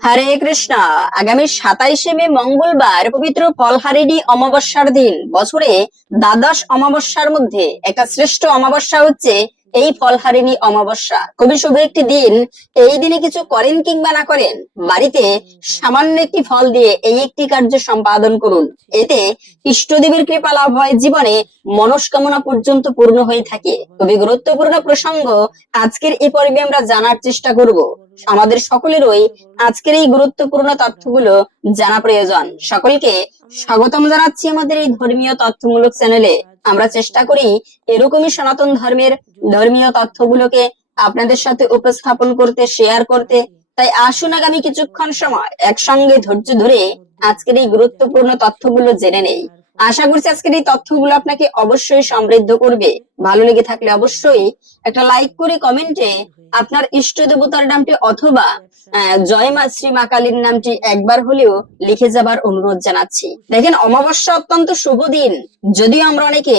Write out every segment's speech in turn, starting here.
হরে কৃষ্ণ। আগামী সাতাইশে মে মঙ্গলবার পবিত্র ফলহারিণী অমাবস্যার দিন। বছরে দ্বাদশ অমাবস্যার মধ্যে। একটা শ্রেষ্ঠ অমাবস্যা হচ্ছে এই ফলহারিণী অমাবস্যা। খুবই শুভ একটি দিন এই দিনে কিছু করেন কিংবা না করেন, বাড়িতে সামান্য একটি ফল দিয়ে এই একটি কার্য সম্পাদন করুন। এতে ইষ্টদেবীর কৃপা লাভ হয়, জীবনে মনস্কামনা পর্যন্ত পূর্ণ হয়ে থাকে। খুবই গুরুত্বপূর্ণ প্রসঙ্গ, আজকের এই পর্বে আমরা জানার চেষ্টা করব। আমাদের সকলেরই আজকের এই গুরুত্বপূর্ণ তথ্যগুলো জানা প্রয়োজন। সকলকে স্বাগতম জানাচ্ছি আমাদের এই ধর্মীয় তথ্যমূলক চ্যানেলে। আমরা চেষ্টা করি এরকমই সনাতন ধর্মের ধর্মীয় তথ্যগুলোকে আপনাদের সাথে উপস্থাপন করতে শেয়ার করতে। তাই আসুন আগামী কিছুক্ষণ সময় একসঙ্গে ধৈর্য ধরে আজকের এই গুরুত্বপূর্ণ তথ্যগুলো জেনে নেই। আশা করছি আজকের এই তথ্যগুলো আপনাকে অবশ্যই সমৃদ্ধ করবে। ভালো লেগে থাকলে অবশ্যই একটা লাইক করে কমেন্টে আপনার ইষ্ট দেবতার নামটি অথবা জয় মা শ্রী মা কালীর নামটি একবার হলেও লিখে যাবার অনুরোধ জানাচ্ছি। দেখেন, অমাবস্যা অত্যন্ত শুভ দিন। যদিও আমরা অনেকে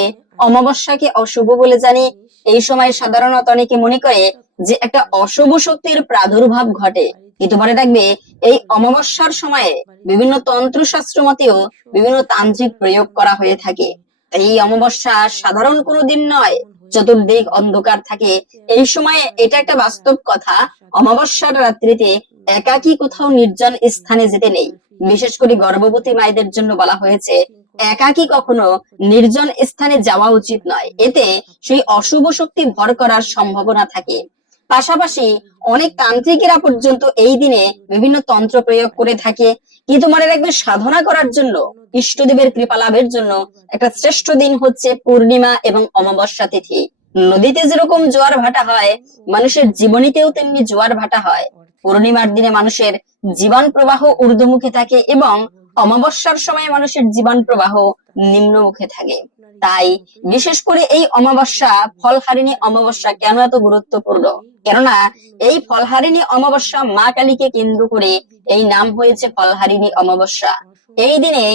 অমাবস্যাকে অশুভ বলে জানি, এই সময় সাধারণত অনেকে মনে করে যে একটা অশুভ শক্তির প্রাদুর্ভাব ঘটে। কিন্তু মনে রাখবে, এই অমাবস্যার সময়ে বিভিন্ন তন্ত্র শাস্ত্র মতেও বিভিন্ন তান্ত্রিক প্রয়োগ করা হয়ে থাকে। এই অমাবস্যা সাধারণ কোনো দিন নয়, চতুর্দিক অন্ধকার থাকে। এই সময়ে এটা একটা বাস্তব কথা, অমাবস্যার রাত্রিতে একাকী কোথাও নির্জন স্থানে যেতে নেই। বিশেষ করে গর্ভবতী মায়েদের জন্য বলা হয়েছে, একাকী কখনো নির্জন স্থানে যাওয়া উচিত নয়। এতে সেই অশুভ শক্তি ভর করার সম্ভাবনা থাকে। পাশাপাশি অনেক তান্ত্রিকেরা পর্যন্ত এই দিনে বিভিন্ন তন্ত্র প্রয়োগ করে থাকে। কিন্তু মনে রাখবে, সাধনা করার জন্য ইষ্টদেবের কৃপা লাভের জন্য একটা শ্রেষ্ঠ দিন হচ্ছে পূর্ণিমা এবং অমাবস্যা তিথি। নদীতে যেরকম জোয়ার ভাটা হয়, মানুষের জীবনীতেও তেমনি জোয়ার ভাটা হয়। পূর্ণিমার দিনে মানুষের জীবন প্রবাহ ঊর্ধ্বমুখী থাকে এবং অমাবস্যার সময় মানুষের জীবন প্রবাহ নিম্নমুখে থাকে। তাই বিশেষ করে এই অমাবস্যা, ফলহারিণী অমাবস্যা কেন এত গুরুত্বপূর্ণ? কেননা এই ফলহারিণী অমাবস্যা মা কালীকে কেন্দ্র করে এই নাম হয়েছে ফলহারিণী অমাবস্যা। এই দিনে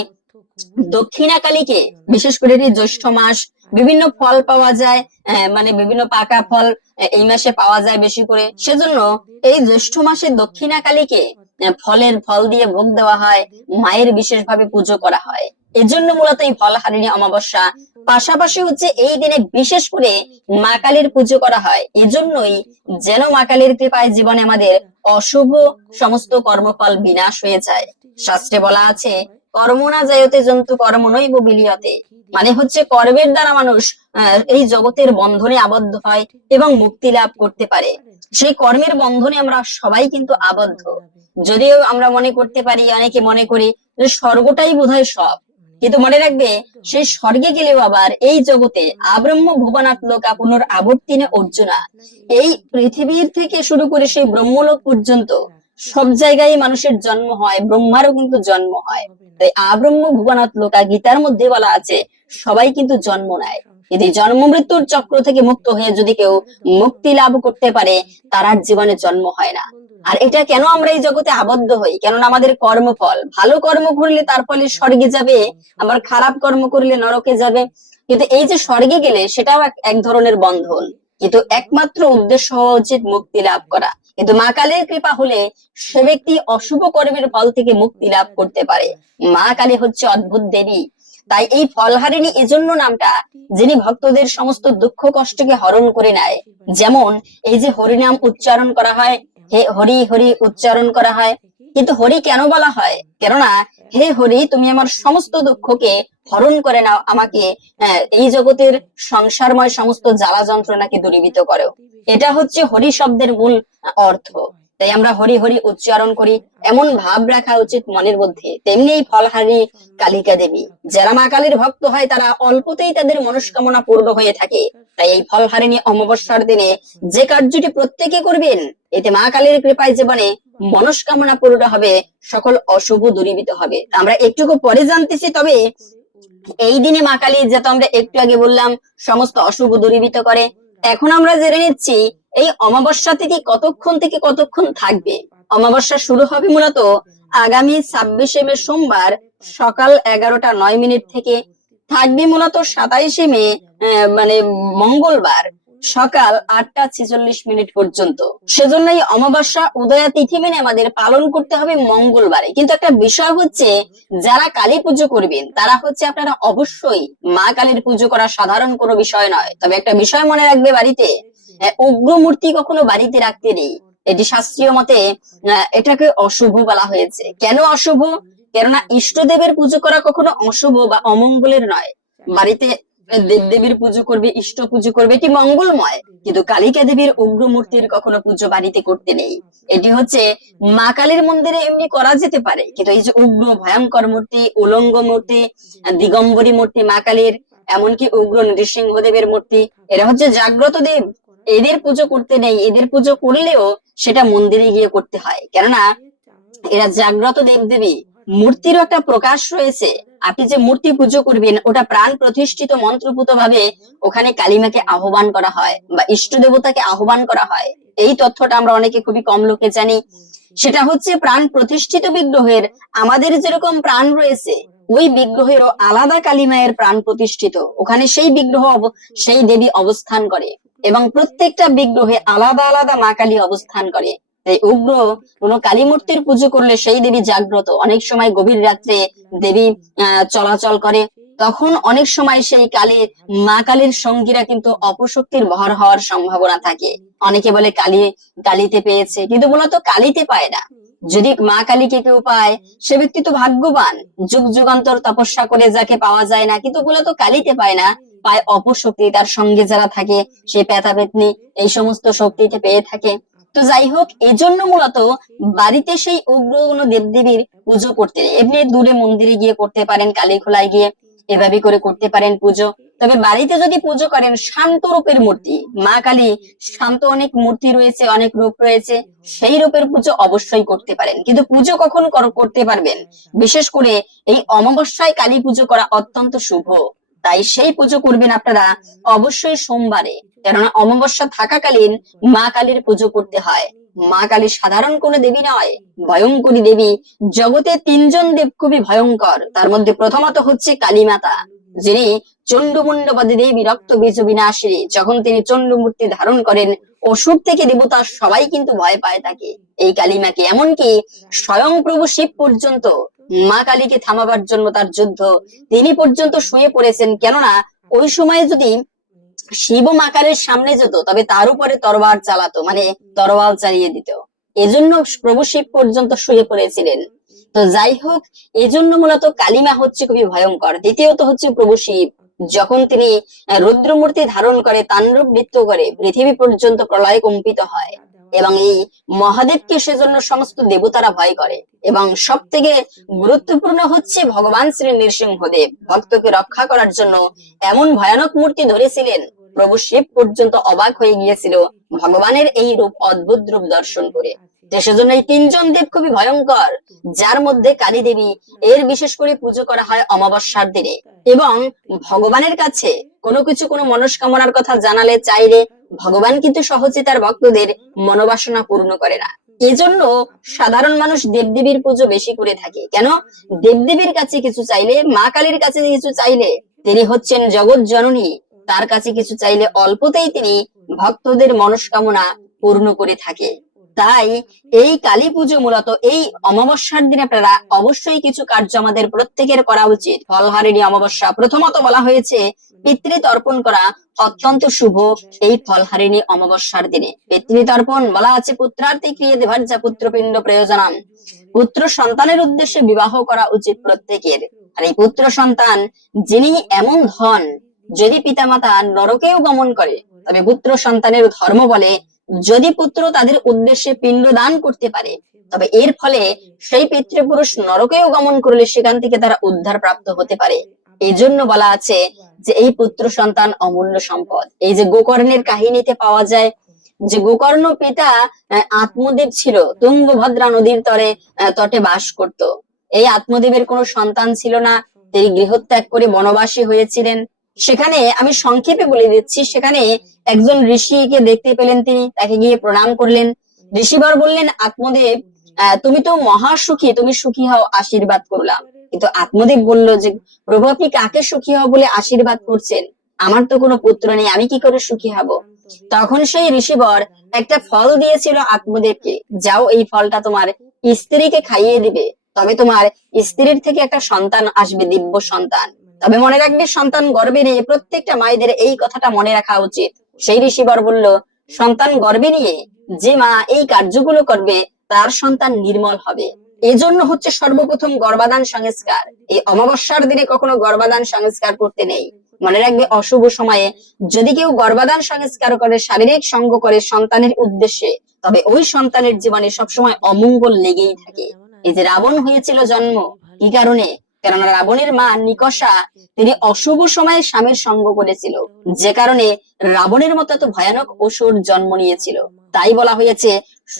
দক্ষিণা কালীকে, বিশেষ করে এই জ্যৈষ্ঠ মাস, বিভিন্ন ফল পাওয়া যায় মানে বিভিন্ন পাকা ফল এই মাসে পাওয়া যায় বেশি করে। সেজন্য এই জ্যৈষ্ঠ মাসে দক্ষিণা কালীকে ফলের ফল দিয়ে ভোগ দেওয়া হয়, মায়ের বিশেষভাবে পুজো করা হয়। এজন্য মূলত এই ফলহারিণী অমাবস্যা। পাশাপাশি হচ্ছে এই দিনে বিশেষ করে মা কালীর পুজো করা হয়। এজন্যই যেন মা কালীর কৃপায় জীবনে আমাদের অশুভ সমস্ত কর্মফল বিনাশ হয়ে যায়। শাস্ত্রে বলা আছে, কর্ম না যায়তে জন্তু কর্ম নৈব বিলিয়তে। মানে হচ্ছে কর্মের দ্বারা মানুষ এই জগতের বন্ধনে আবদ্ধ হয় এবং মুক্তি লাভ করতে পারে। সেই কর্মের বন্ধনে আমরা সবাই কিন্তু আবদ্ধ। যদিও আমরা মনে করতে পারি, অনেকে মনে করি যে স্বর্গটাই বোধহয় সব। কিন্তু মনে রাখবে, সেই স্বর্গে গেলেও আবার এই জগতে আব্রহ্ম ভুবনাথ লোকা আবর্তিনে অর্জুনা। এই পৃথিবীর থেকে শুরু করে সেই ব্রহ্মলোক পর্যন্ত সব জায়গায় মানুষের জন্ম হয়, ব্রহ্মারও কিন্তু জন্ম হয়। তাই আব্রহ্ম ভুবনাথ লোকা গীতার মধ্যে বলা আছে, সবাই কিন্তু জন্ম নেয়। যদি জন্ম মৃত্যুর চক্র থেকে মুক্ত হয়ে যদি কেউ মুক্তি লাভ করতে পারে তার আর জীবনে জন্ম হয় না। আর এটা কেন আমরা এই জগতে আবদ্ধ হই? কেননা আমাদের কর্মফল। ভালো কর্ম করলে তার ফলে স্বর্গে যাবে, আবার খারাপ কর্ম করলে নরকে যাবে। কিন্তু এই যে স্বর্গে গেলে সেটাও এক- এক ধরনের বন্ধন। কিন্তু একমাত্র উদ্দেশ্য হওয়া উচিত মুক্তি লাভ করা। কিন্তু মা কালীর কৃপা হলে সে ব্যক্তি অশুভ কর্মের ফল থেকে মুক্তি লাভ করতে পারে। মা কালী হচ্ছে অদ্ভুত দেবী। তাই এই ফলহারিণী এজন্য নামটা, যিনি ভক্তদের সমস্ত দুঃখ কষ্টকে হরণ করে নেয়। যেমন এই যে হরিনাম উচ্চারণ করা হয়, হে হরি হরি উচ্চারণ করা হয়। কিন্তু হরি কেন বলা হয়? কেননা, হে হরি, তুমি আমার সমস্ত দুঃখকে হরণ করে নাও, আমাকে এই জগতের সংসারময় সমস্ত জ্বালা যন্ত্রণাকে দূরীভূত করো। এটা হচ্ছে হরি শব্দের মূল অর্থ। তাই আমরা হরি হরি উচ্চারণ করি, এমন ভাব রাখা উচিত মনের মধ্যে। তেমনি এই ফলহারি কালিকা দেবী, যারা মা কালীর ভক্ত হয়, তারা অল্পতেই তাদের মনস্কামনা পূর্ণ হয়ে থাকে। তাই এই ফলহারিণী অমাবস্যার দিনে যে কার্যটি প্রত্যেকে করবেন, এতে মা কালীর কৃপায় জীবনে মনস্কামনা পূর্ণ হবে, সকল অশুভ দূরীভূত হবে। আমরা একটুকু পরে জানতেছি, তবে এই দিনে মা কালী যেটা আমরা একটু আগে বললাম, সমস্ত অশুভ দূরীভূত করে এখন আমরা জেনে নিচ্ছি, এই অমাবস্যা তিথি কতক্ষণ থেকে কতক্ষণ থাকবে? অমাবস্যা শুরু হবে মূলত আগামী ছাব্বিশে মে সোমবার সকাল এগারোটা নয় মিনিট থেকে। থাকবে মূলত সাতাইশে মে মানে মঙ্গলবার। সকাল আটটা ছেচল্লিশ মিনিট পর্যন্ত। সেজন্যই অমাবস্যা উদয়া তিথি মেনে আমাদের পালন করতে হবে মঙ্গলবারে। কিন্তু একটা বিষয় হচ্ছে, যারা কালী পুজো করবেন, তারা হচ্ছে আপনারা অবশ্যই মা কালীর পুজো করা সাধারণ কোনো বিষয় নয়। তবে একটা বিষয় মনে রাখবে বাড়িতে উগ্র মূর্তি কখনো বাড়িতে রাখতে নেই। এটি শাস্ত্রীয় মতে এটাকে অশুভ বলা হয়েছে। কেন অশুভ? কেননা ইষ্টদেবের পুজো করা কখনো অশুভ বা অমঙ্গলের নয়। বাড়িতে দেবদেবীর পুজো করবে, ইষ্ট পুজো করবে এটি মঙ্গলময়। কিন্তু কালিকা দেবীর উগ্র মূর্তির কখনো পুজো বাড়িতে করতে নেই। এটি হচ্ছে মা কালীর মন্দিরে এমনি করা যেতে পারে। কিন্তু এই যে উগ্র ভয়ঙ্কর মূর্তি, উলঙ্গ মূর্তি, দিগম্বরী মূর্তি, মা কালীর, এমনকি উগ্র নৃসিংহদেবের মূর্তি, এরা হচ্ছে জাগ্রত দেব। এদের পুজো করতে নেই। এদের পুজো করলেও সেটা মন্দিরে গিয়ে করতে হয়। কেননা এরা জাগ্রত দেবদেবী। মূর্তিরও একটা প্রকাশ রয়েছে। আপনি যে মূর্তি পুজো করবেন, ওটা প্রাণ প্রতিষ্ঠিত মন্ত্রপুত ভাবে ওখানে কালিমাকে আহ্বান করা হয় বা ইষ্ট দেবতাকে আহ্বান করা হয়। এই তথ্যটা আমরা অনেকে খুবই কম লোকে জানি। সেটা হচ্ছে প্রাণ প্রতিষ্ঠিত বিগ্রহের, আমাদের যেরকম প্রাণ রয়েছে, ওই বিগ্রহেরও আলাদা কালিমায়ের প্রাণ প্রতিষ্ঠিত। ওখানে সেই বিগ্রহ সেই দেবী অবস্থান করে এবং প্রত্যেকটা বিগ্রহে আলাদা আলাদা মা কালী অবস্থান করে। তাই উগ্র কোন কালী মূর্তির পুজো করলে সেই দেবী জাগ্রত। অনেক সময় গভীর রাত্রে দেবী চলাচল করে। তখন অনেক সময় সেই কালী, মা কালীর সঙ্গীরা কিন্তু অপশক্তির ভর হওয়ার সম্ভাবনা থাকে। অনেকে বলে কালী কালিতে পেয়েছে, কিন্তু মূলত কালিতে পায় না। যদি মা কালীকে কেউ পায়, সে ব্যক্তি তো ভাগ্যবান। যুগ যুগান্তর তপস্যা করে যাকে পাওয়া যায় না, কিন্তু মূলত কালিতে পায় না। পায় অপশক্তি, তার সঙ্গে যারা থাকে, সে পেতা পেতনি এই সমস্ত শক্তিতে পেয়ে থাকে। তো যাই হোক, এজন্য মূলত বাড়িতে সেই উগ্র কোনো দেবদেবীর পুজো করতে এমনি দূরে মন্দিরে গিয়ে করতে পারেন কালী খোলায় গিয়ে এভাবে করে করতে পারেন পুজো। তবে বাড়িতে যদি পুজো করেন, শান্ত রূপের মূর্তি, মা কালী শান্ত অনেক মূর্তি রয়েছে, অনেক রূপ রয়েছে, সেই রূপের পুজো অবশ্যই করতে পারেন। কিন্তু পুজো কখন করতে পারবেন? বিশেষ করে এই অমাবস্যায় কালী পুজো করা অত্যন্ত শুভ। তাই সেই পুজো করবেন আপনারা অবশ্যই সোমবারে। কেননা অমাবস্যা থাকাকালীন মা কালীর পুজো করতে হয়। মা কালী সাধারণ কোনো দেবী নয়, ভয়ঙ্করী দেবী। জগতে তিনজন দেব খুবই ভয়ঙ্কর। তার মধ্যে প্রথমত হচ্ছে কালী মাতা যিনি চন্ডমুন্ডবাদী দেবী রক্ত বীজ বিনাশিনী যখন তিনি চন্ড মূর্তি ধারণ করেন, অসুর থেকে দেবতা সবাই কিন্তু ভয় পায় তাকে। এই কালীমাকে এমনকি স্বয়ং প্রভু শিব পর্যন্ত মা কালীকে থামাবার জন্য তার যুদ্ধ, তিনি পর্যন্ত শুয়ে পড়েছেন। কেননা, ওই সময়ে যদি শিব মাকারের সামনে যেত, তবে তার উপরে তরবার চালাতো মানে তরোয়াল চালিয়ে দিত। এজন্য প্রভু শিব পর্যন্ত শুয়ে পড়েছিলেন। তো যাই হোক, এজন্য মূলত কালিমা হচ্ছে খুবই ভয়ঙ্কর। দ্বিতীয়ত হচ্ছে প্রভু শিব। যখন তিনি রুদ্রমূর্তি ধারণ করে, তাণ্ডব নৃত্য করে, পৃথিবী পর্যন্ত প্রলয় কম্পিত হয়। এবং এই মহাদেবকে সেজন্য সমস্ত দেবতারা ভয় করে। এবং সব থেকে গুরুত্বপূর্ণ হচ্ছে ভগবান শ্রী নৃসিংহদেব। ভক্তকে রক্ষা করার জন্য এমন ভয়ানক মূর্তি ধরেছিলেন, প্রভু শিব পর্যন্ত অবাক হয়ে গিয়েছিল ভগবানের এই রূপ অদ্ভুত রূপ দর্শন করে। তো সেজন্য এই তিনজন দেব খুবই ভয়ঙ্কর, যার মধ্যে কালী দেবী এর বিশেষ করে পুজো করা হয় অমাবস্যার দিনে। এবং ভগবানের কাছে কোনো কিছু কোনো মনস্কামনার কথা জানালে চাইলে ভগবান কিন্তু সহজে তার ভক্তদের মনোবাসনা পূর্ণ করে না। এজন্য সাধারণ মানুষ দেবদেবীর পুজো বেশি করে থাকে। কেন? দেবদেবীর কাছে কিছু চাইলে, মা কালীর কাছে কিছু চাইলে তিনি হচ্ছেন জগৎ জননী। তার কাছে কিছু চাইলে অল্পতেই তিনি ভক্তদের মনস্কামনা পূর্ণ করে থাকে। তাই এই কালী পুজো মূলত এই অমাবস্যার দিনে আপনারা অবশ্যই কিছু কার্য আমাদের প্রত্যেকের করা উচিত। ফলহারিণী অমাবস্যা প্রথমত বলা হয়েছে পিতৃ তর্পণ করা অত্যন্ত শুভ এই ফলহারিণী অমাবস্যার দিনে। পিতৃ তর্পণ বলা আছে পুত্রার্থে ক্রিয়ে দেভার্যা পুত্রপিণ্ড প্রয়োজনম। পুত্র সন্তানের উদ্দেশ্যে বিবাহ করা উচিত প্রত্যেকের। আর এই পুত্র সন্তান যিনি এমন ধন যদি পিতামাতা নরকেও গমন করে তবে পুত্র সন্তানের ধর্ম বলে যদি পুত্র তাদের উদ্দেশ্যে পিণ্ড দান করতে পারে, তবে এর ফলে সেই পিতৃপুরুষ নরকেও গমন করলে সেখান থেকে তারা উদ্ধার প্রাপ্ত হতে পারে। এই জন্য বলা আছে যে এই পুত্র সন্তান অমূল্য সম্পদ। এই যে গোকর্ণের কাহিনীতে পাওয়া যায় যে গোকর্ণ পিতা আত্মদেব ছিল, তুঙ্গভদ্রা নদীর তরে তটে বাস করত। এই আত্মদেবের কোনো সন্তান ছিল না, তিনি গৃহত্যাগ করে বনবাসী হয়েছিলেন। সেখানে আমি সংক্ষেপে বলে দিচ্ছি, সেখানে একজন ঋষিকে দেখতে পেলেন তিনি, তাকে গিয়ে প্রণাম করলেন। ঋষিবর বললেন, আত্মদেব তুমি তো মহা সুখী তুমি সুখী হও, আশীর্বাদ করলাম। কিন্তু আত্মদেব বলল যে, প্রভু, আপনি কাকে সুখী হও বলে আশীর্বাদ করছেন? আমার তো কোনো পুত্র নেই, আমি কি করে সুখী হব? তখন সেই ঋষিবর একটা ফল দিয়েছিল আত্মদেবকে, যাও, এই ফলটা তোমার স্ত্রীকে খাইয়ে দিবে, তবে তোমার স্ত্রীর থেকে একটা সন্তান আসবে, দিব্য সন্তান। তবে মনে রাখবে, সন্তান গর্বে নিয়ে প্রত্যেকটা মায়েদের এই কথাটা মনে রাখা উচিত। সেই ঋষিবর বলল, সন্তান গর্বে নিয়ে যে মা এই কার্যগুলো করবে, তার সন্তান নির্মল হবে। এজন্য হচ্ছে সর্বপ্রথম গর্ভাধান সংস্কার। এই অমাবস্যার দিনে কখনো গর্ভাধান সংস্কার করতে নেই। মনে রাখবে, অশুভ সময়ে যদি কেউ গর্ভাধান সংস্কার করে, শারীরিক সঙ্গ করে সন্তানের উদ্দেশ্যে, তবে ওই সন্তানের জীবনে সবসময় অমঙ্গল লেগেই থাকে। এই যে রাবণ হয়েছিল জন্ম, কি কারণে? কেননা রাবণের মা নিকষা, তিনি অশুভ সময়ে স্বামীর সঙ্গ করেছিল। যে কারণে রাবণের মতো এত ভয়ানক অসুর জন্ম নিয়েছিল। তাই বলা হয়েছে,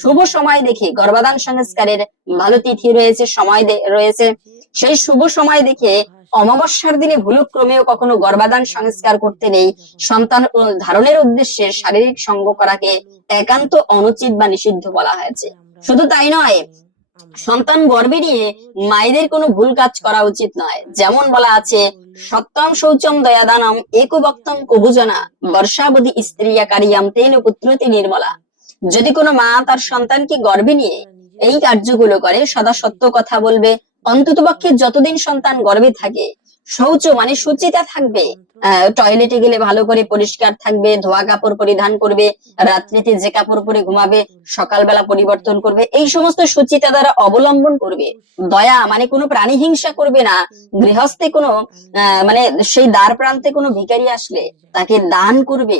শুভ সময় দেখে গর্ভাধান সংস্কারের ভালো তিথি রয়েছে, সময় রয়েছে। সেই শুভ সময় দেখে অমাবস্যার দিনে ভুলক্রমেও কখনো গর্ভাধান সংস্কার করতে নেই। সন্তান ধারণের উদ্দেশ্যে শারীরিক সঙ্গ করাকে একান্ত অনুচিত বা নিষিদ্ধ বলা হয়েছে। শুধু তাই নয় সন্তান গর্ভে নিয়ে মায়েদের কোনো ভুল কাজ করা উচিত নয়। যেমন বলা আছে, সত্যম শৌচম দয়াদানম একবক্তম কবুজনা বর্ষাবধি স্ত্রিয়া কারিয়াম তেন পুত্রতি নির্মলা। যদি কোনো মা তার সন্তানকে গর্বে নিয়ে এই কার্যগুলো করে, সদা সত্য কথা বলবে। অন্ততপক্ষে যতদিন সন্তান গর্ভে থাকে, শৌচ মানে সুচিতা থাকবে। টয়লেটে গেলে ভালো করে পরিষ্কার থাকবে, ধোয়া কাপড় পরিধান করবে, রাত্রিতে যে কাপড় পরে ঘুমাবে, সকালবেলা পরিবর্তন করবে, এই সমস্ত সুচিতা দ্বারা অবলম্বন করবে। দয়া মানে কোনো প্রাণী হিংসা করবে না। গৃহস্থে কোনো মানে সেই দ্বার প্রান্তে কোনো ভিখারি আসলে তাকে দান করবে।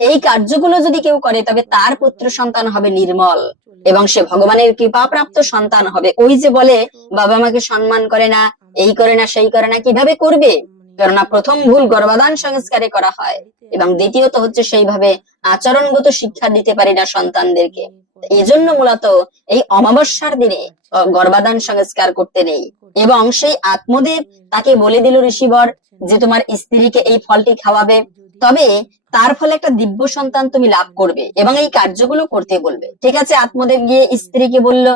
এই কার্যগুলো যদি কেউ করে, তবে তার পুত্র সন্তান হবে নির্মল এবং সে ভগবানের কৃপা প্রাপ্ত সন্তান হবে। ওই যে বলে, বাবা মাকে সম্মান করে না, এই করে না, সেই করে না, কীভাবে করবে? কেননা প্রথম ভুল গর্ভাধান সংস্কারে করা হয়। এবং দ্বিতীয়ত হচ্ছে সেইভাবে আচরণগত শিক্ষা দিতে পারি না সন্তানদেরকে। এই জন্য মূলত এই অমাবস্যার দিনে গর্ভাধান সংস্কার করতে নেই। এবং সেই আত্মদেব তাকে বলে দিল ঋষিবর যে তোমার স্ত্রীকে এই ফলটি খাওয়াবে। তবে তার ফলে একটা দিব্য সন্তান তুমি লাভ করবে এবং এই কার্যগুলো করতে বলবে। ঠিক আছে, আত্মদেব গিয়ে স্ত্রীকে বলল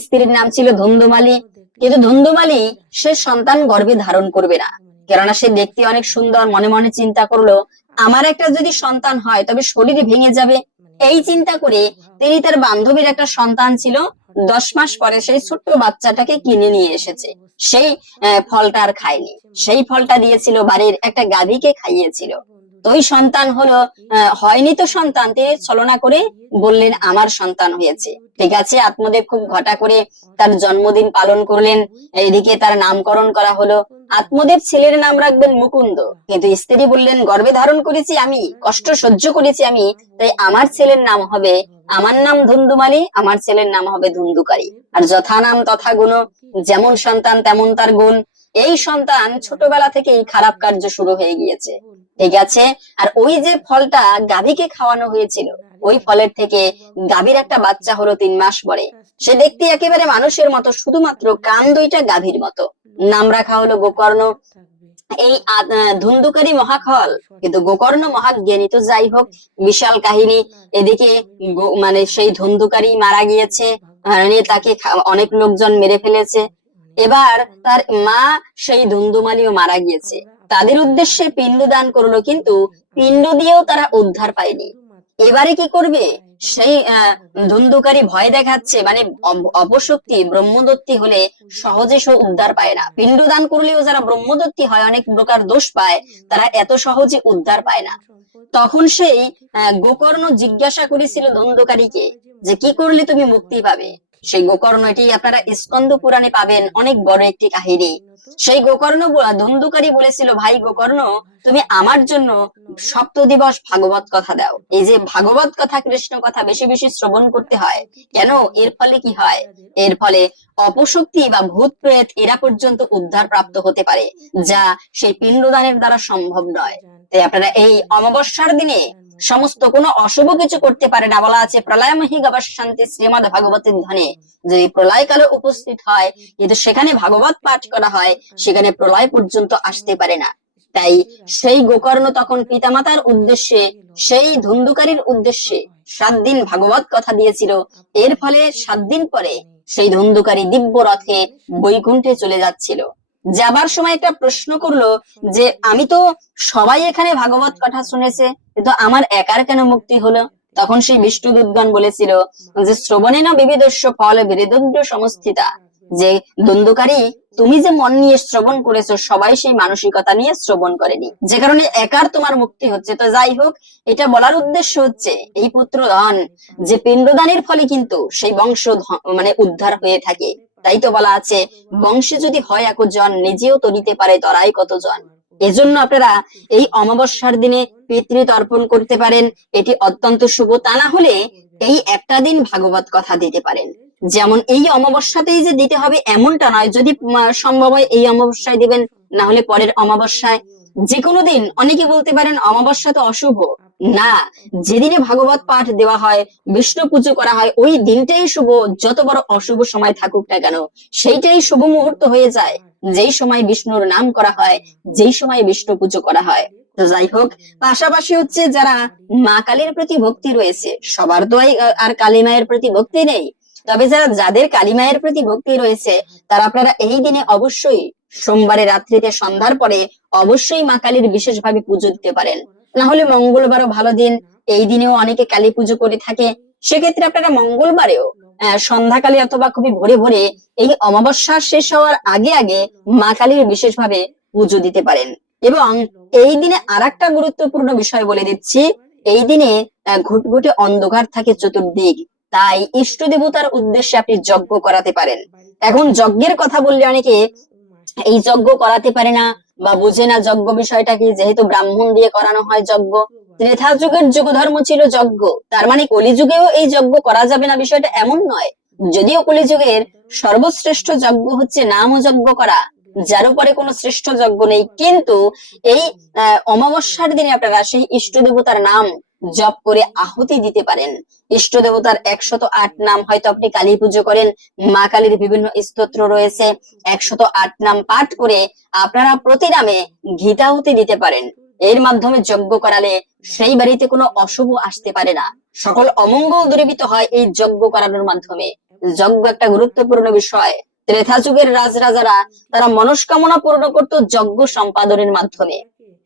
স্ত্রীর নাম ছিল ধুন্দুমালি। কিন্তু ধুন্দুমালি সে সন্তান গর্ভে ধারণ করবে না। কেননা সে দেখতে অনেক সুন্দর, মনে মনে চিন্তা করল আমার একটা যদি সন্তান হয়, তবে শরীর ভেঙে যাবে। এই চিন্তা করে তিনি তার বান্ধবীর একটা সন্তান ছিল, দশ মাস পরে সেই ছোট্ট বাচ্চাটাকে কিনে নিয়ে এসেছে। সেই ফলটা আর খায়নি। সেই ফলটা দিয়েছিল, বাড়ির একটা গাভীকে খাইয়েছিল। তো ওই সন্তান হলো হয়নি তো সন্তান, তিনি ছলনা করে বললেন, আমার সন্তান হয়েছে। ঠিক আছে, আত্মদেব খুব ঘটা করে তার জন্মদিন পালন করলেন। এদিকে তার নামকরণ করা হলো। আত্মদেব ছেলের নাম রাখবেন মুকুন্দ। কিন্তু স্ত্রী বললেন গর্ভে ধারণ করেছি আমি, কষ্ট সহ্য করেছি আমি, তাই আমার ছেলের নাম হবে, আমার নাম ধুন্দুমালি, আমার ছেলের নাম হবে ধুন্দুকারী আর যথা নাম তথা গুণ, যেমন সন্তান তেমন তার গুণ। এই সন্তান ছোটবেলা থেকেই খারাপ কার্য শুরু হয়ে গিয়েছে। ঠিক আছে? আর ওই যে ফলটা গাভীকে খাওয়ানো হয়েছিল, ওই ফলের থেকে গাভীর একটা বাচ্চা হলো তিন মাস পরে। সে দেখতে একেবারে মানুষের মতো, শুধুমাত্র কান দুইটা গাভীর মতো। নাম রাখা হলো গোকর্ণ। এই ধুন্দুকারী মহাখল। কিন্তু গোকর্ণ মহাজ্ঞানী তো যাই হোক বিশাল কাহিনী। এদিকে মানে সেই ধুন্দুকারী মারা গিয়েছে। নিয়ে তাকে অনেক লোকজন মেরে ফেলেছে। এবার তার মা সেই ধুন্দুমালিও মারা গিয়েছে। তাদের উদ্দেশ্যে পিণ্ড দান করল কিন্তু পিণ্ড দিয়েও তারা উদ্ধার পায়নি। এবারে কি করবে? সেই ধুন্দুকারী ভয় দেখাচ্ছে মানে অপশক্তি ব্রহ্মদত্তি হলে সহজে সে উদ্ধার পায় না। পিণ্ডদান করলেও যারা ব্রহ্মদত্তি হয় অনেক প্রকার দোষ পায় তারা এত সহজে উদ্ধার পায় না। তখন সেই গোকর্ণ জিজ্ঞাসা করেছিল ধুন্দুকারীকে যে কি করলে তুমি মুক্তি পাবে? সেই গোকর্ণ এটি আপনারা স্কন্দ পুরাণে পাবেন। অনেক বড় একটি কাহিনী। সেই গোকর্ণ ব- বলেছিল, ভাই গোকর্ণ, তুমি আমার জন্য সপ্ত দিবস ভাগবত কথা দাও। এই যে ভাগবত কথা, কৃষ্ণ কথা বেশি বেশি শ্রবণ করতে হয়, কেন? এর ফলে কি হয়? এর ফলে অপশক্তি বা ভূত প্রেত এরা পর্যন্ত উদ্ধার প্রাপ্ত হতে পারে, যা সেই পিণ্ডদানের দ্বারা সম্ভব নয়। তাই আপনারা এই অমাবস্যার দিনে সমস্ত কোনো অশুভ কিছু করতে পারে না। বলা আছে, প্রলয় মহি শান্তি শ্রীমদ ভাগবতের ধনে যদি প্রলয় কালে উপস্থিত হয়, কিন্তু সেখানে ভাগবত পাঠ করা হয়, সেখানে প্রলয় পর্যন্ত আসতে পারে না। তাই সেই গোকর্ণ তখন পিতামাতার উদ্দেশ্যে, সেই ধুন্দুকারীর উদ্দেশ্যে সাত দিন ভাগবত কথা দিয়েছিল। এর ফলে সাত দিন পরে সেই ধুন্দুকারী দিব্য রথে বৈকুণ্ঠে চলে যাচ্ছিল। যাবার সময় একটা প্রশ্ন করল যে, আমি তো সবাই এখানে ভাগবত কথা শুনেছে, কিন্তু আমার একার কেন মুক্তি হলো? তখন সেই বিষ্ণু দুর্গণ বলেছিল যে, শ্রবণে না বিবিধস্য ফল বিরিদুদ্র সমস্থিতা। যে দ্বন্দ্বকারী, তুমি যে মন নিয়ে শ্রবণ করেছ, সবাই সেই মানসিকতা নিয়ে শ্রবণ করেনি। যে কারণে একার তোমার মুক্তি হচ্ছে। তো যাই হোক, এটা বলার উদ্দেশ্য হচ্ছে, এই পুত্র ধন যে পিণ্ডদানের ফলে কিন্তু সেই বংশ মানে উদ্ধার হয়ে থাকে। তো বলা আছে। বংশে যদি হয় এক জন নিজেও তো নিতে পারে তরাই কতজন। এজন্য আপনারা এই অমাবস্যার দিনে পিতৃ তর্পণ করতে পারেন। এটি অত্যন্ত শুভ। তা না হলে এই একটা দিন ভাগবত কথা দিতে পারেন। যেমন এই অমাবস্যাতেই যে দিতে হবে এমনটা নয়। যদি সম্ভব হয় এই অমাবস্যায় দিবেন, না হলে পরের অমাবস্যায়। যে কোনো দিন, অনেকে বলতে পারেন অমাবস্যা তো অশুভ। না, যেদিনে ভাগবত পাঠ দেওয়া হয়, বিষ্ণু পুজো করা হয়, ওই দিনটাই শুভ, যত বড় অশুভ সময় থাকুক না কেন, সেইটাই শুভ মুহূর্ত হয়ে যায়। যেই সময় বিষ্ণুর নাম করা হয়, যেই সময় বিষ্ণু পুজো করা হয়। তো যাই হোক, পাশাপাশি হচ্ছে যারা মা কালীর প্রতি ভক্তি রয়েছে, সবার তো আর কালী মায়ের প্রতি ভক্তি নেই। তবে যারা, যাদের কালী মায়ের প্রতি ভক্তি রয়েছে, তারা আপনারা এই দিনে অবশ্যই সোমবারে রাত্রিতে সন্ধ্যার পরে অবশ্যই মা কালীর বিশেষভাবে পুজো দিতে পারেন। না হলে মঙ্গলবারও ভালো দিন। এই দিনেও অনেকে কালী পুজো করে থাকে। সেক্ষেত্রে আপনারা মঙ্গলবারেও সন্ধ্যাকালে অথবা খুবই ভোরে ভোরে এই অমাবস্যা শেষ হওয়ার আগে আগে মা কালীর বিশেষভাবে পুজো দিতে পারেন। এবং এই দিনে আর একটা গুরুত্বপূর্ণ বিষয় বলে দিচ্ছি। এই দিনে ঘুটঘুটে অন্ধকার থাকে চতুর্দিক। তাই ইষ্ট দেবতার উদ্দেশ্যে আপনি যজ্ঞ করাতে পারেন। এখন যজ্ঞের কথা বললে অনেকে, এই যজ্ঞ করাতে পারে না। বা বুঝে না যজ্ঞ বিষয়টা কি? যেহেতু ব্রাহ্মণ দিয়ে করানো হয় যজ্ঞ। ত্রেতা যুগের যুগ ধর্ম ছিল যজ্ঞ। তার মানে কলিযুগেও এই যজ্ঞ করা যাবে না, বিষয়টা এমন নয়। যদিও কলিযুগের সর্বশ্রেষ্ঠ যজ্ঞ হচ্ছে নাম যজ্ঞ করা, যার উপরে কোনো শ্রেষ্ঠ যজ্ঞ নেই। কিন্তু এই অমাবস্যার দিনে আপনারা সেই ইষ্ট দেবতার নাম জপ করে আহুতি দিতে পারেন। ইষ্ট দেবতার একশত আট নাম হয়তো আপনি কালী পুজো করেন, মা কালীর বিভিন্ন স্তোত্র রয়েছে, একশত আট নাম পাঠ করে আপনারা প্রতি নামে গীতাহুতি দিতে পারেন। এর মাধ্যমে যজ্ঞ করালে সেই বাড়িতে কোনো অশুভ আসতে পারে না। সকল অমঙ্গল দূরীভূত হয় এই যজ্ঞ করানোর মাধ্যমে। যজ্ঞ একটা গুরুত্বপূর্ণ বিষয়। ত্রেথা যুগের রাজরাজারা তারা মনস্কামনা পূর্ণ করত যজ্ঞ সম্পাদনের মাধ্যমে।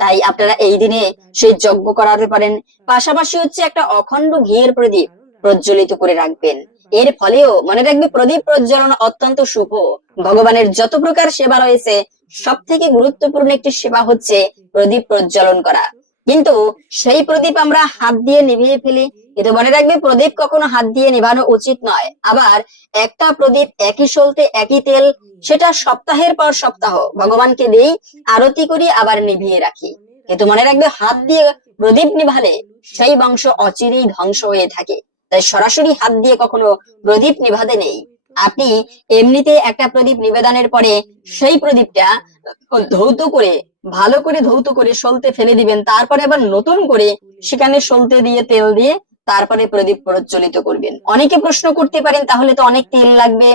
তাই আপনারা এই দিনে সেই যজ্ঞ করাতে পারেন। পাশাপাশি হচ্ছে একটা অখণ্ড ঘিয়ের প্রদীপ প্রজ্বলিত করে রাখবেন। এর ফলেও মনে রাখবে প্রদীপ প্রজ্বলন অত্যন্ত শুভ। ভগবানের যত প্রকার সেবা রয়েছে সব থেকে গুরুত্বপূর্ণ একটি সেবা হচ্ছে প্রদীপ প্রজ্বলন করা। কিন্তু সেই প্রদীপ আমরা হাত দিয়ে নিভিয়ে ফেলি। কিন্তু মনে রাখবে, প্রদীপ কখনো হাত দিয়ে নিভানো উচিত নয়। আবার একটা প্রদীপ একই সলতে একই তেল, সেটা সপ্তাহের পর সপ্তাহ। ভগবানকে দিয়েই আরতি করি, আবার নিভিয়ে রাখি। কিন্তু মনে রাখবে, হাত দিয়ে প্রদীপ নিভালে সেই বংশ অচিরেই ধ্বংস হয়ে থাকে। তাই সরাসরি হাত দিয়ে কখনো প্রদীপ নিভাতে নেই। আপনি এমনিতে একটা প্রদীপ নিবেদনের পরে সেই প্রদীপটা ধৌত করে ভালো করে ধৌত করে সলতে ফেলে দিবেন, তারপরে আবার নতুন করে সেখানে সলতে দিয়ে তেল দিয়ে তারপরে প্রদীপ প্রজ্বলিত করবেন। অনেকে প্রশ্ন করতে পারেন, তাহলে তো অনেক তেল লাগবে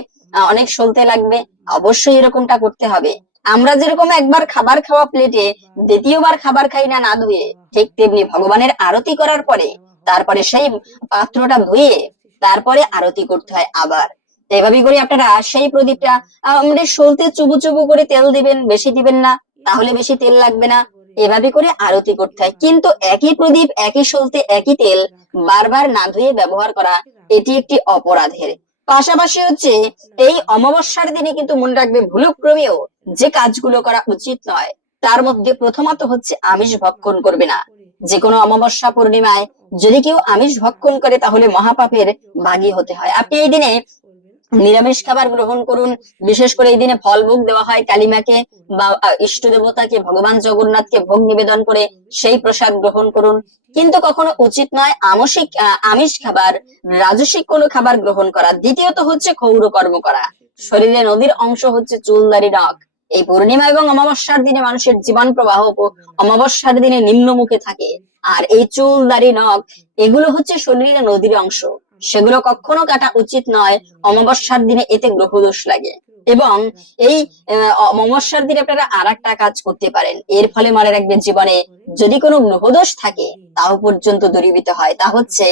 অনেক সলতে লাগবে, অবশ্যই এরকমটা করতে হবে। আমরা যেরকম একবার খাবার খাওয়া প্লেটে দ্বিতীয়বার খাবার খাই না না ধুয়ে, ঠিক তেমনি ভগবানের আরতি করার পরে তারপরে সেই পাত্রটা ধুয়ে তারপরে আরতি করতে হয় আবার। এভাবে করে আপনারা সেই প্রদীপটা আমরা সলতে চুবু চুবু করে তেল দিবেন, বেশি দিবেন না। তাহলে বেশি তেল লাগবে না। এভাবে করে আরতি করতে হয়। কিন্তু একই প্রদীপ, একই সলতে একই তেল বারবার না ধুয়ে ব্যবহার করা, এটি একটি অপরাধের। পাশাপাশি হচ্ছে, এই অমাবস্যার দিনে কিন্তু মনে রাখবে ভুলক্রমেও যে কাজগুলো করা উচিত নয়, তার মধ্যে প্রথমত হচ্ছে আমিষ ভক্ষণ করবে না। যে কোনো অমাবস্যা পূর্ণিমায় যদি কেউ আমিষ ভক্ষণ করে, তাহলে মহাপাপের ভাগী হতে হয়। আপনি এই দিনে নিরামিষ খাবার গ্রহণ করুন। বিশেষ করে এই দিনে ফল ভোগ দেওয়া হয় কালিমাকে বা ইষ্ট দেবতাকে, ভগবান জগন্নাথকে ভোগ নিবেদন করে সেই প্রসাদ গ্রহণ করুন। কিন্তু কখনো উচিত নয় আমসিক আমিষ খাবার, রাজসিক কোনো খাবার গ্রহণ করা। দ্বিতীয়ত হচ্ছে ক্ষৌর কর্ম করা। শরীরে নদীর অংশ হচ্ছে চুলদারি নখ। এই পূর্ণিমা এবং অমাবস্যার দিনে মানুষের জীবন প্রবাহ অমাবস্যার দিনে নিম্নমুখে থাকে। আর এই চুল দাড়ি নখ, এগুলো হচ্ছে শরীরে নদীর অংশ। সেগুলো কখনো কাটা উচিত নয়। অমাবস্যার দিনে এতে গ্রহদোষ লাগে। এবং এই অমাবস্যার দিনে আপনারা আর একটা কাজ করতে পারেন। এর ফলে মনে রাখবেন জীবনে যদি কোনো গ্রহদোষ থাকে, তাও পর্যন্ত দূরীভূত হয়। তা হচ্ছে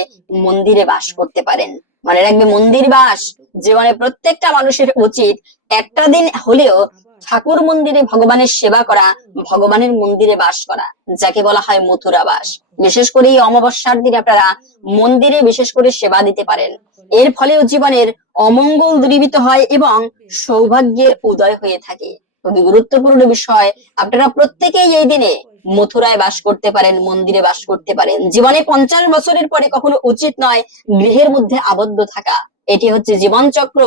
মন্দিরে বাস করতে পারেন। মনে রাখবে মন্দির বাস জীবনে প্রত্যেকটা মানুষের উচিত একটা দিন হলেও ঠাকুর মন্দিরে ভগবানের সেবা করা, ভগবানের মন্দিরে বাস করা, যাকে বলা হয় মথুরা বাস। বিশেষ করে এই অমাবস্যার দিনে আপনারা মন্দিরে বিশেষ করে সেবা দিতে পারেন। এর ফলে জীবনের অমঙ্গল দূরীভূত হয় এবং সৌভাগ্যের উদয় হয়ে থাকে। খুবই গুরুত্বপূর্ণ বিষয়, আপনারা প্রত্যেকেই এই দিনে মথুরায় বাস করতে পারেন, মন্দিরে বাস করতে পারেন। জীবনে পঞ্চাশ বছরের পরে কখনো উচিত নয় গৃহের মধ্যে আবদ্ধ থাকা। এটি হচ্ছে জীবন চক্র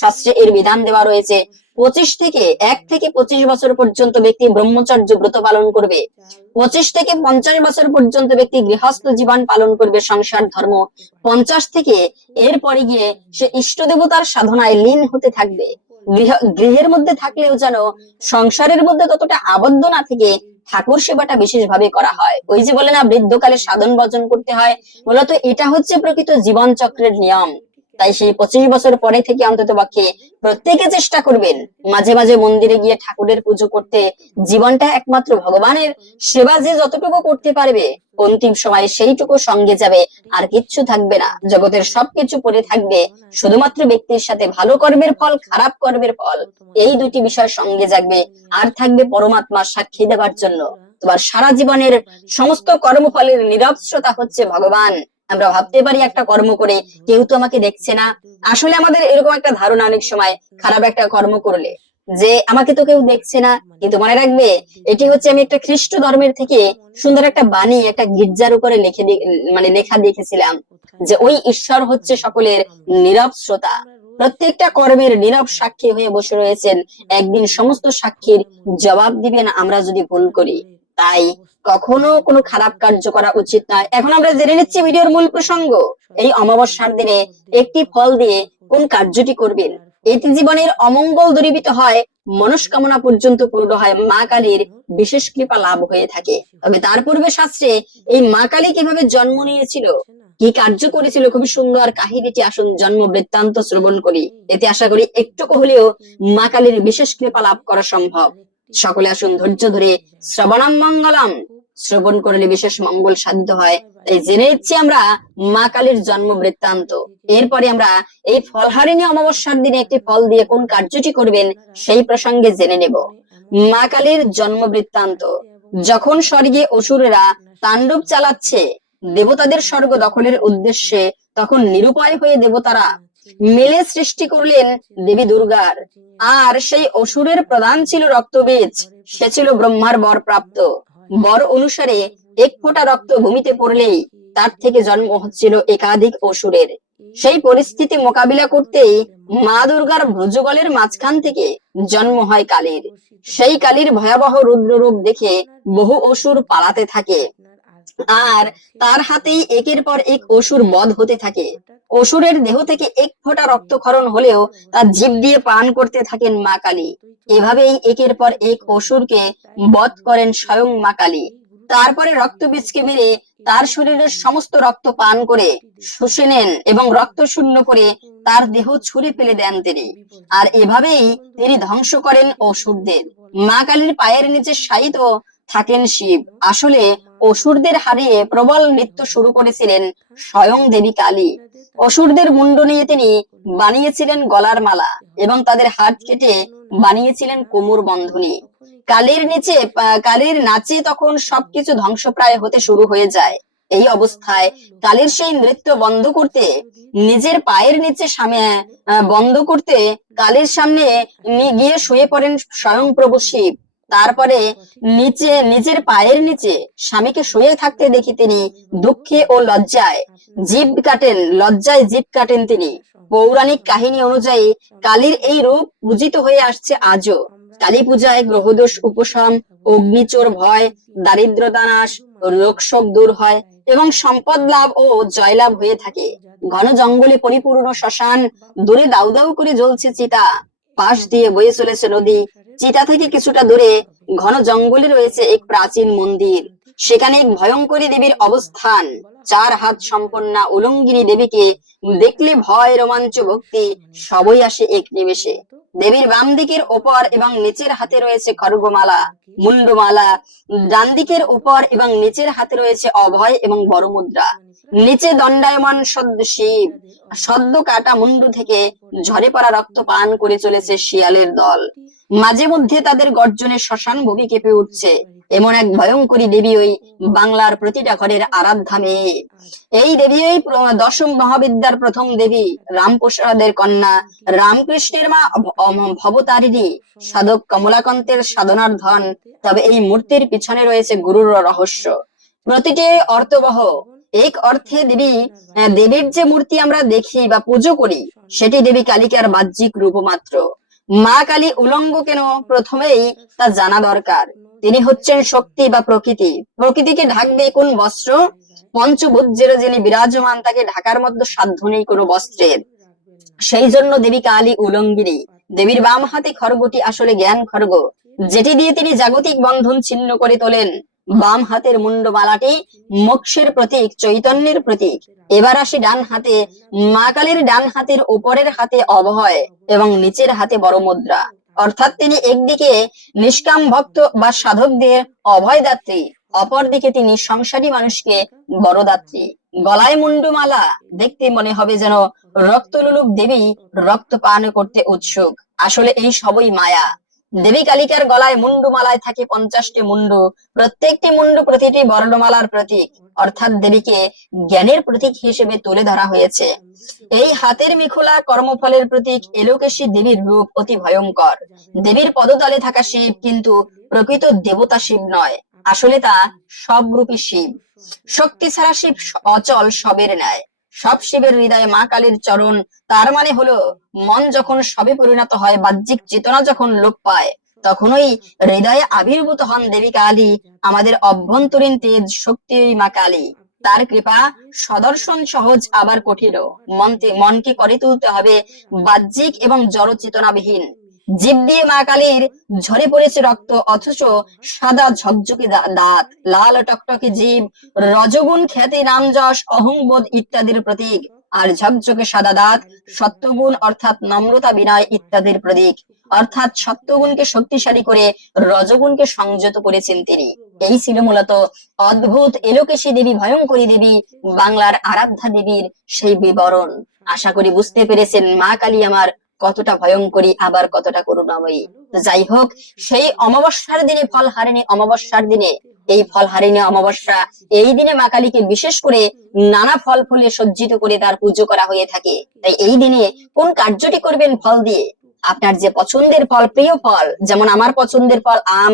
শাস্ত্রে এর বিধান দেওয়া রয়েছে পঁচিশ থেকে এক থেকে পঁচিশ বছর পর্যন্ত ব্যক্তি ব্রহ্মচর্য ব্রত পালন করবে। পঁচিশ থেকে পঞ্চাশ বছর পর্যন্ত ব্যক্তি গৃহস্থ জীবন পালন করবে সংসার, ধর্ম। পঞ্চাশ থেকে এরপরে গিয়ে সে ইষ্ট দেবতার সাধনায় লীন হতে থাকবে। গৃহ- গৃহের মধ্যে থাকলেও যেন সংসারের মধ্যে ততটা আবদ্ধ না থেকে ঠাকুর সেবাটা বিশেষভাবে করা হয়। ওই যে বলে না, বৃদ্ধকালে সাধন বজন করতে হয়। মূলত এটা হচ্ছে প্রকৃত জীবন চক্রের নিয়ম। তাই সেই পঁচিশ বছর পরে থেকে অন্তত পক্ষে প্রত্যেকে চেষ্টা করবেন মাঝে মাঝে মন্দিরে গিয়ে ঠাকুরের পুজো করতে। জীবনটা একমাত্র ভগবানের সেবা যে যতটুকু করতে পারবে, অন্তিম সময় সেইটুকু সঙ্গে যাবে, আর কিচ্ছু থাকবে না। জগতের সবকিছু পড়ে থাকবে, শুধুমাত্র ব্যক্তির সাথে ভালো কর্মের ফল, খারাপ কর্মের ফল, এই দুটি বিষয় সঙ্গে যাবে, আর থাকবে পরমাত্মা সাক্ষী দেওয়ার জন্য। তোমার সারা জীবনের সমস্ত কর্মফলের নিরবস্রতা হচ্ছে ভগবান। আমরা ভাবতে পারি একটা কর্ম করে, কেউ তো আমাকে দেখছে না। আসলে আমাদের এরকম একটা ধারণা অনেক সময় খারাপ একটা কর্ম করলে যে আমাকে তো কেউ দেখছে না, কিন্তু মনে রাখবে, এটি হচ্ছে আমি একটা খ্রিস্ট ধর্মের থেকে সুন্দর একটা বাণী, একটা গির্জার উপরে লিখে মানে লেখা দেখেছিলাম যে ওই ঈশ্বর হচ্ছে সকলের নীরব শ্রোতা। প্রত্যেকটা কর্মের নীরব সাক্ষী হয়ে বসে রয়েছেন। একদিন সমস্ত সাক্ষীর জবাব দিবেন, আমরা যদি ভুল করি। তাই কখনো কোনো খারাপ কার্য করা উচিত নয়। এখন আমরা জেনে নিচ্ছি ভিডিওর মূল প্রসঙ্গ। এই অমাবস্যার দিনে একটি ফল দিয়ে কোন কার্যটি করবেন? এটি জীবনের অমঙ্গল দূরীভূত হয়, মনস্কামনা পর্যন্ত পূর্ণ হয়, মা কালীর বিশেষ কৃপা লাভ হয়ে থাকে। তবে তার পূর্বে শাস্ত্রে এই মা কালী কীভাবে জন্ম নিয়েছিল, কি কার্য করেছিল, খুবই সুন্দর কাহিনীটি আসুন জন্ম বৃত্তান্ত শ্রবণ করি। এতে আশা করি একটুকু হলেও মা কালীর বিশেষ কৃপা লাভ করা সম্ভব। সকলে আসুন ধৈর্য ধরে শ্রবণম মঙ্গলম। শ্রবণ করলে বিশেষ মঙ্গল সাধিত হয়। তাই জেনে নিচ্ছি আমরা মা কালীর জন্ম বৃত্তান্ত এরপরে আমরা এই ফলহারিণী অমাবস্যার দিনে একটি ফল দিয়ে কোন কার্যটি করবেন সেই প্রসঙ্গে জেনে নেব। মা কালীর জন্ম বৃত্তান্ত যখন স্বর্গে অসুরেরা তাণ্ডব চালাচ্ছে, দেবতাদের স্বর্গ দখলের উদ্দেশ্যে তখন নিরুপায় হয়ে দেবতারা মেলে সৃষ্টি করলেন দেবী দুর্গার। আর সেই অসুরের প্রধান ছিল রক্তবীজ, সে ছিল ব্রহ্মার বর প্রাপ্ত বর অনুসারে এক ফোঁটা রক্ত ভূমিতে পড়লেই তার থেকে জন্ম হচ্ছিল একাধিক অসুরের। সেই পরিস্থিতি মোকাবিলা করতেই মা দুর্গার ভ্রজগলের মাঝখান থেকে জন্ম হয় কালীর। সেই কালীর ভয়াবহ রুদ্র রূপ দেখে বহু অসুর পালাতে থাকে। আর তার হাতেই একের পর এক অসুর বধ হতে থাকে। অসুরের দেহ থেকে এক ফোঁটা রক্তক্ষরণ হলেও তার জীব দিয়ে পান করতে থাকেন মা কালী। এভাবেই একের পর এক অসুরকে বধ করেন স্বয়ং মা কালী। তারপরে রক্তবীজকে মেরে তার শরীরের সমস্ত রক্ত পান করে শুষে নেন এবং রক্ত শূন্য করে তার দেহ ছুঁড়ে ফেলে দেন তিনি। আর এভাবেই তিনি ধ্বংস করেন অসুরদের। মা কালীর পায়ের নিচে শায়িত থাকেন শিব। আসলে অসুরদের হারিয়ে প্রবল নৃত্য শুরু করেছিলেন স্বয়ং দেবী কালী। অসুরদের মুন্ড নিয়ে তিনি বানিয়েছিলেন গলার মালা এবং তাদের হাত কেটে বানিয়েছিলেন কোমর বন্ধনী। কালীর নিচে কালীর নাচে তখন সবকিছু ধ্বংসপ্রায় হতে শুরু হয়ে যায়। এই অবস্থায় কালীর সেই নৃত্য বন্ধ করতে, নিজের পায়ের নিচে সামনে বন্ধ করতে কালীর সামনে গিয়ে শুয়ে পড়েন স্বয়ং প্রভু শিব। তারপরে নিচে নিজের পায়ের নিচে স্বামীকে শুয়ে থাকতে দেখি তিনি দুঃখে ও লজ্জায় জীব কাটেন লজ্জায় জীব কাটেন তিনি। পৌরাণিক কাহিনী অনুযায়ী কালীর এই রূপ পূজিত হয়ে আসছে আজও। কালী পূজায় গ্রহদোষ উপশম অগ্নিচোর ভয় দারিদ্রতা নাশ রোগশোক দূর হয় এবং সম্পদ লাভ ও জয়লাভ হয়ে থাকে। ঘন জঙ্গলে পরিপূর্ণ শ্মশান দূরে দাউ দাউ করে জ্বলছে চিতা। পাশ দিয়ে বয়ে চলেছে নদী। চিতা থেকে কিছুটা দূরে ঘন জঙ্গলে রয়েছে এক প্রাচীন মন্দির। সেখানে এক ভয়ঙ্করী দেবীর অবস্থান। চার হাত সম্পন্না উলঙ্গিনী দেবীকে দেখলে ভয়, রোমাঞ্চ, ভক্তি, সবই আসে এক নিমেষে। দেবীর বাম দিকের ওপর এবং নিচের হাতে রয়েছে খড়গমালা, মুন্ডমালা, ডান দিকের উপর এবং নিচের হাতে রয়েছে অভয় এবং বড় মুদ্রা নিচে দণ্ডায়মান সদ্য শিব সদ্য কাটা মুন্ডু থেকে ঝরে পড়া রক্ত পান করে চলেছে শিয়ালের দল। মাঝে মধ্যে তাদের গর্জনে শ্মশান ভূমি কেঁপে উঠছে। এমন এক ভয়ঙ্করী দেবী ওই বাংলার প্রতিটা ঘরের আরাধ্যা মেয়ে এই দেবী ওই দশম মহাবিদ্যার প্রথম দেবী, রামপ্রসাদের কন্যা রামকৃষ্ণের মা ভবতারিণী, সাধক কমলাকান্তের সাধনার ধন। তবে এই মূর্তির পিছনে রয়েছে গুরুর রহস্য। প্রতিটি অর্থবহ এক অর্থে দেবী দেবীর যে মূর্তি আমরা দেখি বা পুজো করি সেটি দেবী কালিকার বাহ্যিক রূপ মাত্র মা কালী উলঙ্গ কেন প্রথমেই তা জানা দরকার তিনি হচ্ছেন শক্তি বা প্রকৃতি প্রকৃতিকে ঢাকবে কোন বস্ত্র পঞ্চভুজ্যের যিনি বিরাজমান তাকে ঢাকার মধ্যে সাধ্য নেই কোনো বস্ত্রের সেই জন্য দেবী কালী উলঙ্গিনী দেবীর বাম হাতে খড়গটি আসলে জ্ঞান খড়গ যেটি দিয়ে তিনি জাগতিক বন্ধন ছিন্ন করে তোলেন বাম হাতের মুন্ডমালাটি মোক্ষের প্রতীক, চৈতন্যের প্রতীক। এবার আসি ডান হাতে, মা কালীর ডান হাতের উপরের হাতে অভয় এবং নিচের হাতে বড় মুদ্রা। অর্থাৎ তিনি একদিকে নিষ্কাম ভক্ত বা সাধকদের অভয়দাত্রী অপরদিকে তিনি সংসারী মানুষকে বড়দাত্রী গলায় মুন্ডমালা, দেখতে মনে হবে যেন রক্তলুলুক দেবী রক্ত পান করতে উৎসুক। আসলে এই সবই মায়া। দেবী কালিকার গলায় মুন্ডুমালায় থাকে পঞ্চাশটি মুন্ডু। প্রত্যেকটি মুন্ডু প্রতিটি বর্ণমালার প্রতীক। অর্থাৎ দেবীকে জ্ঞানের প্রতীক হিসেবে তুলে ধরা হয়েছে। এই হাতের মিখুলা কর্মফলের প্রতীক এলোকেশী দেবীর রূপ অতি ভয়ঙ্কর। দেবীর পদতলে থাকা শিব কিন্তু প্রকৃত দেবতা শিব নয়। আসলে তা সব রূপী শিব। শক্তি ছাড়া শিব অচল সবের ন্যায়। সব শিবের হৃদয়ে মা কালীর চরণ। তার মানে হলো, মন যখন সবে পরিণত হয়, বাহ্যিক চেতনা যখন লোপ পায়, তখনই হৃদয়ে আবির্ভূত হন দেবী কালী, আমাদের অভ্যন্তরীণ তেজ শক্তি মা কালী। তার কৃপা সদর্শন সহজ আবার কঠিন মনকে করে তুলতে হবে বাহ্যিক এবং জড় চেতনাবিহীন জীব দিয়ে মা কালীর ঝরে পড়েছে রক্ত, অথচ সাদা ঝকঝকে দাঁত, লাল টকটকে জীব, রজগুণ খ্যাতি নাম যশ অহংবোধ ইত্যাদির প্রতীক। আর ঝকঝকে সাদা দাঁত, সত্যগুণ অর্থাৎ নম্রতা বিনয় ইত্যাদির প্রতীক। অর্থাৎ সত্যগুণকে শক্তিশালী করে রজগুণকে সংযত করেছেন তিনি। এই ছিল মূলত অদ্ভুত এলোকেশী দেবী, ভয়ঙ্করী দেবী, বাংলার আরাধ্যা দেবীর সেই বিবরণ। আশা করি বুঝতে পেরেছেন মা কালী আমার কতটা ভয়ঙ্করী, আবার কতটা করুণাময়ী। যাই হোক, সেই অমাবস্যার দিনে ফল হারেনি, অমাবস্যার দিনে এই ফল হারিনি অমাবস্যা। এই দিনে মা কালীকে বিশেষ করে নানা ফল ফুলে সজ্জিত করে তার পুজো করা হয়ে থাকে। তাই এই দিনে কোন কার্যটি করবেন ফল দিয়ে? আপনার যে পছন্দের ফল, প্রিয় ফল, যেমন আমার পছন্দের ফল আম,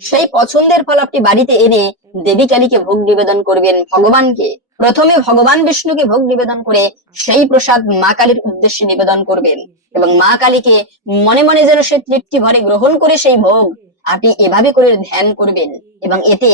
সেই পছন্দের ফল আপনি বাড়িতে এনে দেবী কালীকে ভোগ নিবেদন করবেন ভগবানকে। প্রথমে ভগবান বিষ্ণুকে ভোগ নিবেদন করে সেই প্রসাদ মা কালীর উদ্দেশ্যে নিবেদন করবেন এবং মা কালীকে মনে মনে যেন সে তৃপ্তি ভরে গ্রহণ করে সেই ভোগ আপনি এভাবে করে ধ্যান করবেন। এবং এতে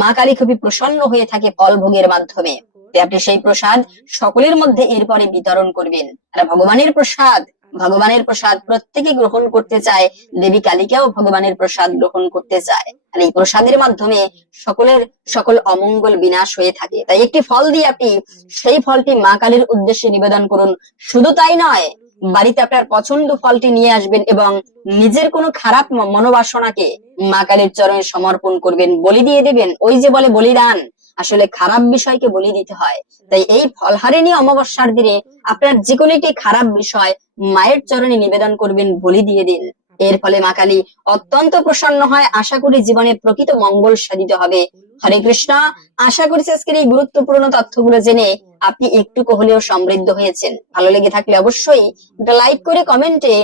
মা কালী খুবই প্রসন্ন হয়ে থাকে ফল ভোগের মাধ্যমে। আপনি সেই প্রসাদ সকলের মধ্যে এরপরে বিতরণ করবেন। আর ভগবানের প্রসাদ ভগবানের প্রসাদ প্রত্যেকে গ্রহণ করতে চায়, দেবী কালীকেও ভগবানের প্রসাদ গ্রহণ করতে চায়। আর এই প্রসাদের মাধ্যমে সকলের সকল অমঙ্গল বিনাশ হয়ে থাকে। তাই একটি ফল দিয়ে আপনি সেই ফলটি মা কালীর উদ্দেশ্যে নিবেদন করুন। শুধু তাই নয়, বাড়িতে আপনার পছন্দ ফলটি নিয়ে আসবেন এবং নিজের কোনো খারাপ মনোবাসনাকে মা কালীর চরণে সমর্পণ করবেন। বলি দিয়ে দেবেন, ওই যে বলে বলিদান, আসলে খারাপ বিষয়কে বলি দিতে হয়। তাই এই ফলহারিণী অমাবস্যার দিনে আপনার যে কোনো একটি খারাপ বিষয় মায়ের চরণে নিবেদন করবেন, বলি দিয়ে দিন। এর ফলে মা কালী অত্যন্ত প্রসন্ন হয়। আশা করি জীবনে প্রকৃত মঙ্গল সাধিত হবে। হরে কৃষ্ণ, আশা করছি আজকের এই গুরুত্বপূর্ণ তথ্যগুলো জেনে আপনি একটুকু হলেও সমৃদ্ধ হয়েছেন। ভালো লেগে থাকলে অবশ্যই একটা লাইক করে কমেন্টে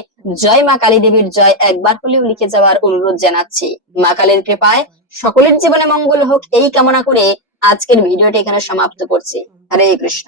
জয় মা কালী দেবীর জয় একবার হলেও লিখে যাওয়ার অনুরোধ জানাচ্ছি। মা কালীর কৃপায় সকলের জীবনে মঙ্গল হোক, এই কামনা করে আজকের ভিডিওটি এখানে সমাপ্ত করছি। হরে কৃষ্ণ।